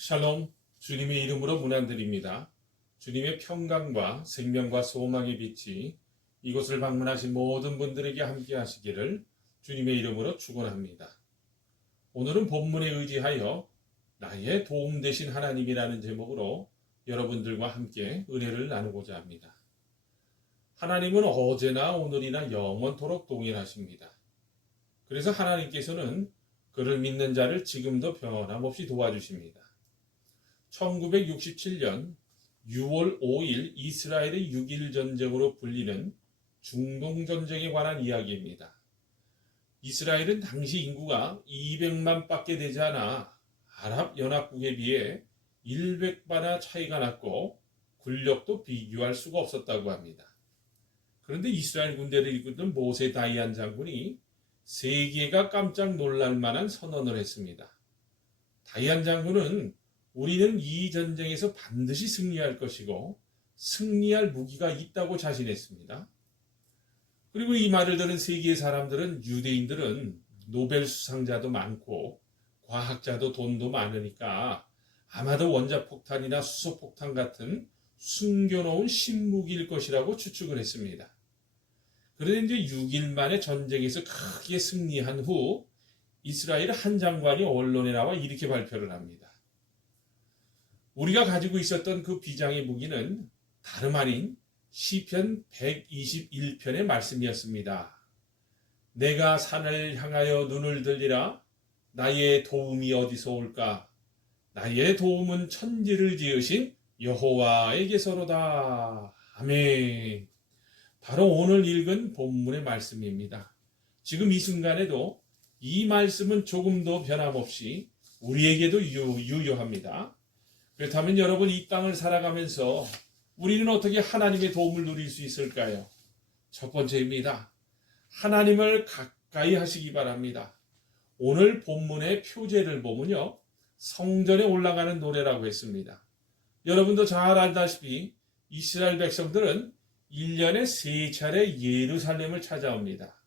샬롬, 주님의 이름으로 문안드립니다. 주님의 평강과 생명과 소망의 빛이 이곳을 방문하신 모든 분들에게 함께 하시기를 주님의 이름으로 축원합니다. 오늘은 본문에 의지하여 나의 도움 되신 하나님이라는 제목으로 여러분들과 함께 은혜를 나누고자 합니다. 하나님은 어제나 오늘이나 영원토록 동일하십니다. 그래서 하나님께서는 그를 믿는 자를 지금도 변함없이 도와주십니다. 1967년 6월 5일 이스라엘의 6.1 전쟁으로 불리는 중동전쟁에 관한 이야기입니다. 이스라엘은 당시 인구가 200만 밖에 되지 않아 아랍연합국에 비해 100배나 차이가 났고 군력도 비교할 수가 없었다고 합니다. 그런데 이스라엘 군대를 이끄던 모세 다이안 장군이 세계가 깜짝 놀랄 만한 선언을 했습니다. 다이안 장군은 우리는 이 전쟁에서 반드시 승리할 것이고 승리할 무기가 있다고 자신했습니다. 그리고 이 말을 들은 세계의 사람들은 유대인들은 노벨 수상자도 많고 과학자도 돈도 많으니까 아마도 원자폭탄이나 수소폭탄 같은 숨겨놓은 신무기일 것이라고 추측을 했습니다. 그런데 이제 6일 만에 전쟁에서 크게 승리한 후 이스라엘 한 장관이 언론에 나와 이렇게 발표를 합니다. 우리가 가지고 있었던 그 비장의 무기는 다름 아닌 시편 121편의 말씀이었습니다. 내가 산을 향하여 눈을 들리라. 나의 도움이 어디서 올까? 나의 도움은 천지를 지으신 여호와에게서로다. 아멘. 바로 오늘 읽은 본문의 말씀입니다. 지금 이 순간에도 이 말씀은 조금도 변함없이 우리에게도 유효합니다. 그렇다면 여러분, 이 땅을 살아가면서 우리는 어떻게 하나님의 도움을 누릴 수 있을까요? 첫 번째입니다. 하나님을 가까이 하시기 바랍니다. 오늘 본문의 표제를 보면요, 성전에 올라가는 노래라고 했습니다. 여러분도 잘 알다시피 이스라엘 백성들은 1년에 3차례 예루살렘을 찾아옵니다.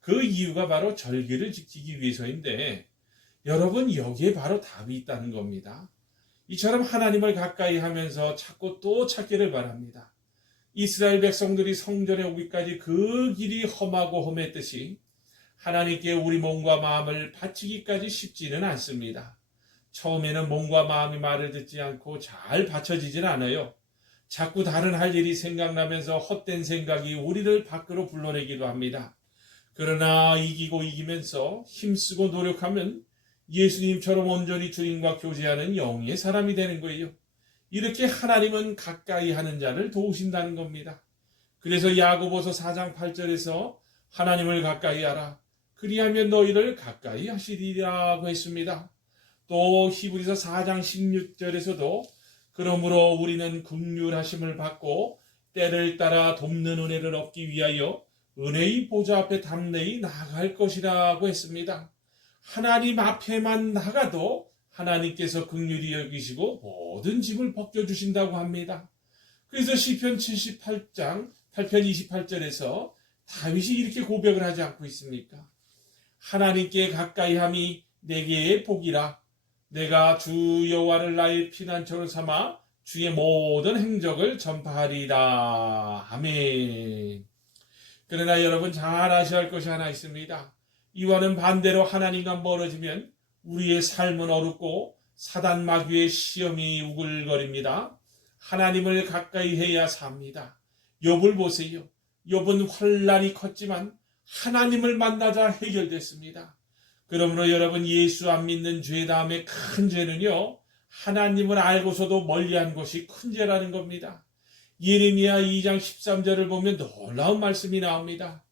그 이유가 바로 절기를 지키기 위해서인데, 여러분, 여기에 바로 답이 있다는 겁니다. 이처럼 하나님을 가까이 하면서 찾고 또 찾기를 바랍니다. 이스라엘 백성들이 성전에 오기까지 그 길이 험하고 험했듯이 하나님께 우리 몸과 마음을 바치기까지 쉽지는 않습니다. 처음에는 몸과 마음이 말을 듣지 않고 잘 받쳐지진 않아요. 자꾸 다른 할 일이 생각나면서 헛된 생각이 우리를 밖으로 불러내기도 합니다. 그러나 이기고 이기면서 힘쓰고 노력하면 예수님처럼 온전히 주님과 교제하는 영의 사람이 되는 거예요. 이렇게 하나님은 가까이 하는 자를 도우신다는 겁니다. 그래서 야고보서 4장 8절에서 하나님을 가까이 하라. 그리하면 너희를 가까이 하시리라고 했습니다. 또 히브리서 4장 16절에서도 그러므로 우리는 긍휼하심을 받고 때를 따라 돕는 은혜를 얻기 위하여 은혜의 보좌 앞에 담대히 나아갈 것이라고 했습니다. 하나님 앞에만 나가도 하나님께서 긍휼히 여기시고 모든 짐을 벗겨주신다고 합니다. 그래서 시편 78장 8편 28절에서 다윗이 이렇게 고백을 하지 않고 있습니까? 하나님께 가까이함이 내게의 복이라. 내가 주 여호와를 나의 피난처로 삼아 주의 모든 행적을 전파하리라. 아멘. 그러나 여러분, 잘 아셔야 할 것이 하나 있습니다. 이와는 반대로 하나님과 멀어지면 우리의 삶은 어렵고 사단 마귀의 시험이 우글거립니다. 하나님을 가까이 해야 삽니다. 욥을 보세요. 욥은 환난이 컸지만 하나님을 만나자 해결됐습니다. 그러므로 여러분, 예수 안 믿는 죄 다음에 큰 죄는요, 하나님을 알고서도 멀리한 것이 큰 죄라는 겁니다. 예레미야 2장 13절을 보면 놀라운 말씀이 나옵니다.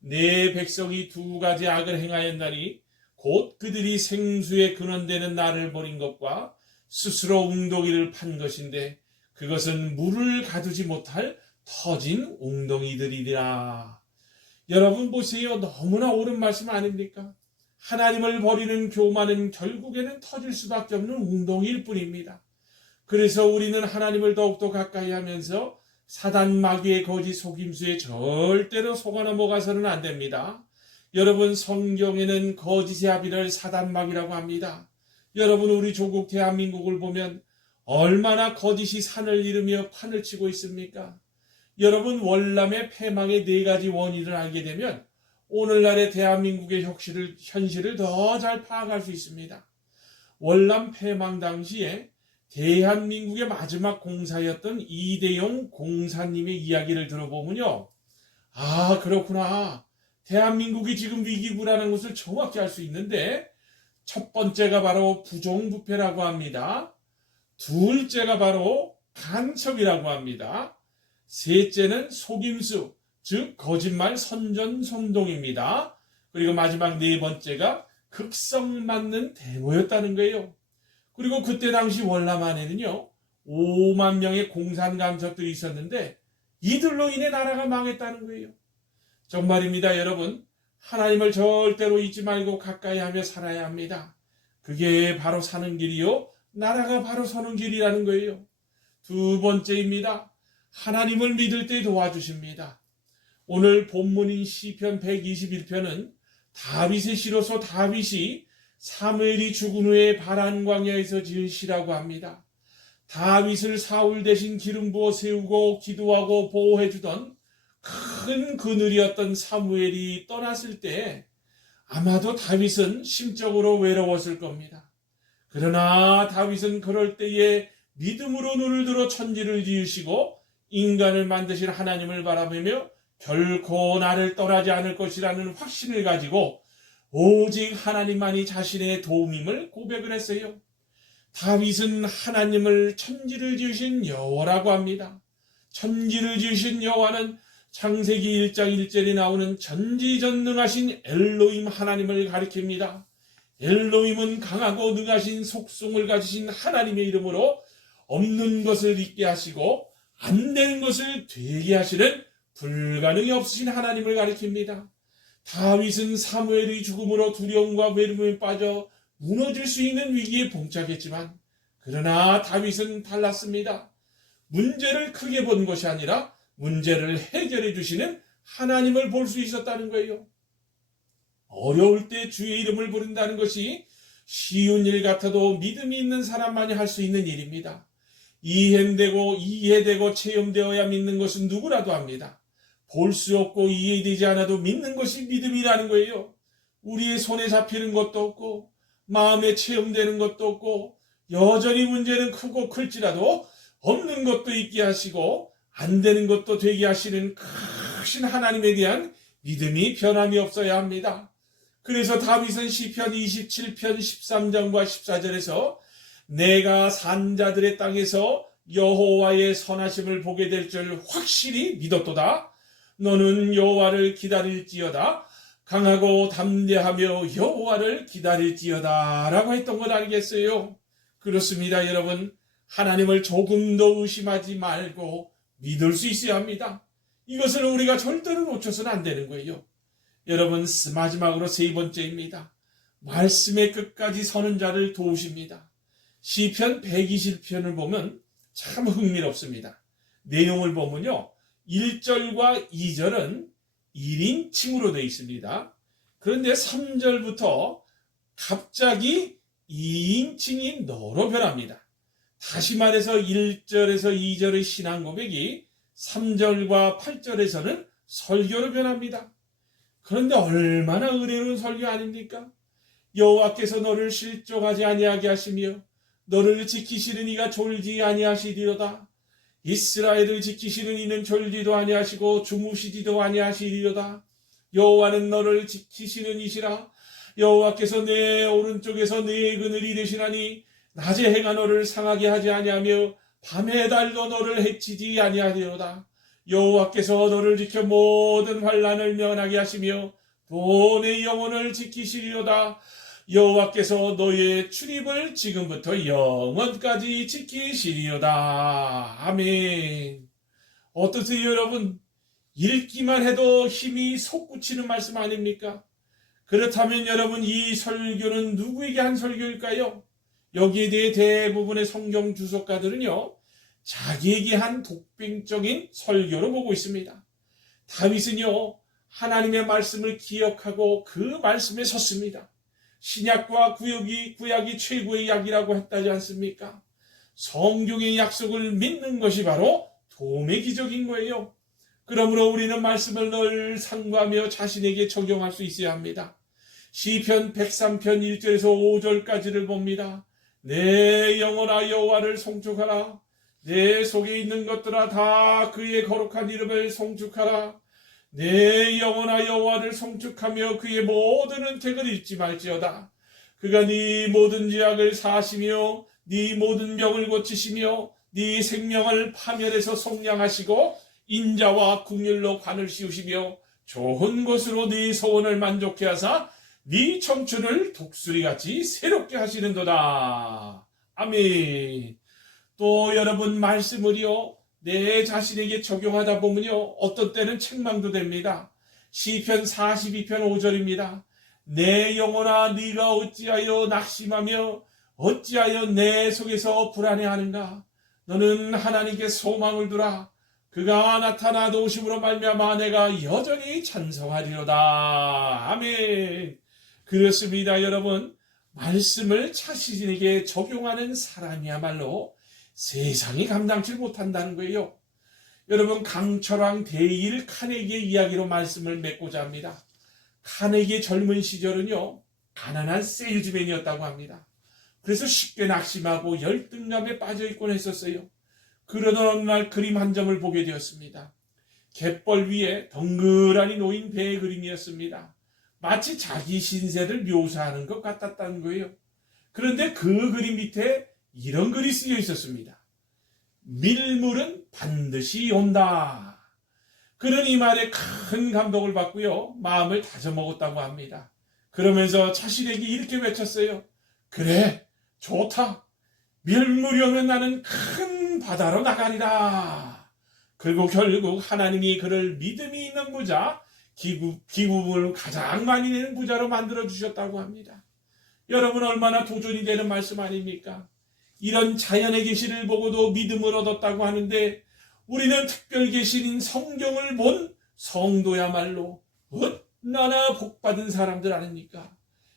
내 백성이 2가지 악을 행하였나니 곧 그들이 생수의 근원되는 나를 버린 것과 스스로 웅덩이를 판 것인데 그것은 물을 가두지 못할 터진 웅덩이들이라. 여러분 보세요. 너무나 옳은 말씀 아닙니까? 하나님을 버리는 교만은 결국에는 터질 수밖에 없는 웅덩이일 뿐입니다. 그래서 우리는 하나님을 더욱더 가까이 하면서 사단 마귀의 거짓 속임수에 절대로 속아 넘어가서는 안 됩니다. 여러분, 성경에는 거짓의 아비를 사단 마귀라고 합니다. 여러분, 우리 조국 대한민국을 보면 얼마나 거짓이 산을 이루며 판을 치고 있습니까? 여러분, 월남의 패망의 네 가지 원인을 알게 되면 오늘날의 대한민국의 현실을 더 잘 파악할 수 있습니다. 월남 패망 당시에 대한민국의 마지막 공사였던 이대용 공사님의 이야기를 들어보면요. 아, 그렇구나. 대한민국이 지금 위기구라는 것을 정확히 알 수 있는데, 첫 번째가 바로 부정부패라고 합니다. 둘째가 바로 간첩이라고 합니다. 셋째는 속임수, 즉 거짓말 선전선동입니다. 그리고 마지막 네 번째가 극성 맞는 데모였다는 거예요. 그리고 그때 당시 월남 안에는요, 5만 명의 공산 간첩들이 있었는데 이들로 인해 나라가 망했다는 거예요. 정말입니다, 여러분. 하나님을 절대로 잊지 말고 가까이 하며 살아야 합니다. 그게 바로 사는 길이요, 나라가 바로 서는 길이라는 거예요. 두 번째입니다. 하나님을 믿을 때 도와주십니다. 오늘 본문인 시편 121편은 다윗의 시로서 다윗이 사무엘이 죽은 후에 바란 광야에서 지은 시라고 합니다. 다윗을 사울 대신 기름 부어 세우고 기도하고 보호해주던 큰 그늘이었던 사무엘이 떠났을 때 아마도 다윗은 심적으로 외로웠을 겁니다. 그러나 다윗은 그럴 때에 믿음으로 눈을 들어 천지를 지으시고 인간을 만드신 하나님을 바라보며 결코 나를 떠나지 않을 것이라는 확신을 가지고 오직 하나님만이 자신의 도움임을 고백을 했어요. 다윗은 하나님을 천지를 지으신 여호와라고 합니다. 천지를 지으신 여호와는 창세기 1장 1절에 나오는 전지전능하신 엘로임 하나님을 가리킵니다. 엘로임은 강하고 능하신 속성을 가지신 하나님의 이름으로 없는 것을 있게 하시고 안 되는 것을 되게 하시는 불가능이 없으신 하나님을 가리킵니다. 다윗은 사무엘의 죽음으로 두려움과 외로움에 빠져 무너질 수 있는 위기에 봉착했지만 그러나 다윗은 달랐습니다. 문제를 크게 본 것이 아니라 문제를 해결해 주시는 하나님을 볼 수 있었다는 거예요. 어려울 때 주의 이름을 부른다는 것이 쉬운 일 같아도 믿음이 있는 사람만이 할 수 있는 일입니다. 이해되고 체험되어야 믿는 것은 누구라도 합니다. 볼 수 없고 이해되지 않아도 믿는 것이 믿음이라는 거예요. 우리의 손에 잡히는 것도 없고 마음에 체험되는 것도 없고 여전히 문제는 크고 클지라도 없는 것도 있게 하시고 안 되는 것도 되게 하시는 크신 하나님에 대한 믿음이 변함이 없어야 합니다. 그래서 다윗은 시편 27편 13절과 14절에서 내가 산자들의 땅에서 여호와의 선하심을 보게 될 줄 확실히 믿었도다. 너는 여호와를 기다릴지어다. 강하고 담대하며 여호와를 기다릴지어다 라고 했던 걸 알겠어요. 그렇습니다, 여러분. 하나님을 조금도 의심하지 말고 믿을 수 있어야 합니다. 이것을 우리가 절대로 놓쳐서는 안 되는 거예요. 여러분, 마지막으로 세 번째입니다. 말씀의 끝까지 서는 자를 도우십니다. 시편 120편을 보면 참 흥미롭습니다. 내용을 보면요, 1절과 2절은 1인칭으로 되어 있습니다. 그런데 3절부터 갑자기 2인칭이 너로 변합니다. 다시 말해서 1절에서 2절의 신앙 고백이 3절과 8절에서는 설교로 변합니다. 그런데 얼마나 은혜로운 설교 아닙니까? 여호와께서 너를 실족하지 아니하게 하시며 너를 지키시는 이가 졸지 아니하시리로다. 이스라엘을 지키시는 이는 졸지도 아니하시고 주무시지도 아니하시리로다. 여호와는 너를 지키시는 이시라. 여호와께서 내 오른쪽에서 내 그늘이 되시나니 낮에 해가 너를 상하게 하지 아니하며 밤의 달도 너를 해치지 아니하리로다. 여호와께서 너를 지켜 모든 환난을 면하게 하시며 또 내 영혼을 지키시리로다. 여호와께서 너의 출입을 지금부터 영원까지 지키시리로다. 아멘. 어떠세요, 여러분? 읽기만 해도 힘이 솟구치는 말씀 아닙니까? 그렇다면 여러분, 이 설교는 누구에게 한 설교일까요? 여기에 대해 대부분의 성경 주석가들은요, 자기에게 한 독백적인 설교로 보고 있습니다. 다윗은요, 하나님의 말씀을 기억하고 그 말씀에 섰습니다. 신약과 구약이 최고의 약이라고 했다지 않습니까? 성경의 약속을 믿는 것이 바로 도움의 기적인 거예요. 그러므로 우리는 말씀을 늘 상고하며 자신에게 적용할 수 있어야 합니다. 시편 103편 1절에서 5절까지를 봅니다. 내 영혼아 여호와를 송축하라. 내 속에 있는 것들아 다 그의 거룩한 이름을 송축하라. 내 영혼아 여호와를 송축하며 그의 모든 은택을 잊지 말지어다. 그가 네 모든 죄악을 사하시며 네 모든 병을 고치시며 네 생명을 파멸해서 속량하시고 인자와 긍휼로 관을 씌우시며 좋은 것으로 네 소원을 만족해 하사 네 청춘을 독수리같이 새롭게 하시는도다. 아멘. 또 여러분 말씀을요 내 자신에게 적용하다 보면요 어떤 때는 책망도 됩니다. 시편 42편 5절입니다. 내 영혼아 네가 어찌하여 낙심하며 어찌하여 내 속에서 불안해하는가. 너는 하나님께 소망을 두라. 그가 나타나 도우심으로 말미암아 내가 여전히 찬송하리로다. 아멘. 그렇습니다. 여러분 말씀을 자신에게 적용하는 사람이야말로 세상이 감당치 못한다는 거예요. 여러분 강철왕 데일 카네기의 이야기로 말씀을 맺고자 합니다. 카네기의 젊은 시절은요 가난한 세일즈맨이었다고 합니다. 그래서 쉽게 낙심하고 열등감에 빠져있곤 했었어요. 그러던 어느 날 그림 한 점을 보게 되었습니다. 갯벌 위에 덩그러니 놓인 배의 그림이었습니다. 마치 자기 신세를 묘사하는 것 같았다는 거예요. 그런데 그 그림 밑에 이런 글이 쓰여 있었습니다. 밀물은 반드시 온다. 그는 이 말에 큰 감동을 받고요. 마음을 다져먹었다고 합니다. 그러면서 자신에게 이렇게 외쳤어요. 그래, 좋다. 밀물이 오면 나는 큰 바다로 나가리라. 그리고 결국 하나님이 그를 믿음이 있는 부자, 기국을 가장 많이 내는 부자로 만들어주셨다고 합니다. 여러분 얼마나 도전이 되는 말씀 아닙니까? 이런 자연의 계시를 보고도 믿음을 얻었다고 하는데 우리는 특별 계시인 성경을 본 성도야말로 얼마나 복받은 사람들 아닙니까?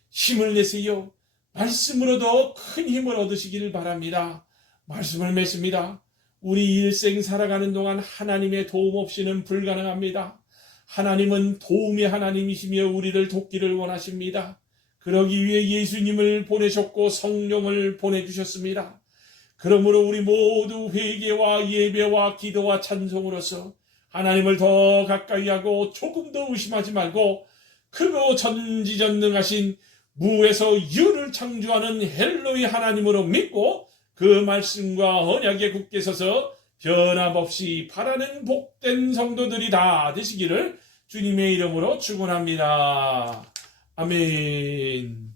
힘을 내세요. 말씀으로도 큰 힘을 얻으시기를 바랍니다. 말씀을 맺습니다. 우리 일생 살아가는 동안 하나님의 도움 없이는 불가능합니다. 하나님은 도움의 하나님이시며 우리를 돕기를 원하십니다. 그러기 위해 예수님을 보내셨고 성령을 보내주셨습니다. 그러므로 우리 모두 회개와 예배와 기도와 찬송으로서 하나님을 더 가까이 하고 조금 더 의심하지 말고 크고 전지전능하신 무에서 유를 창조하는 헬로의 하나님으로 믿고 그 말씀과 언약에 굳게 서서 변함없이 바라는 복된 성도들이 다 되시기를 주님의 이름으로 축원합니다. 아멘.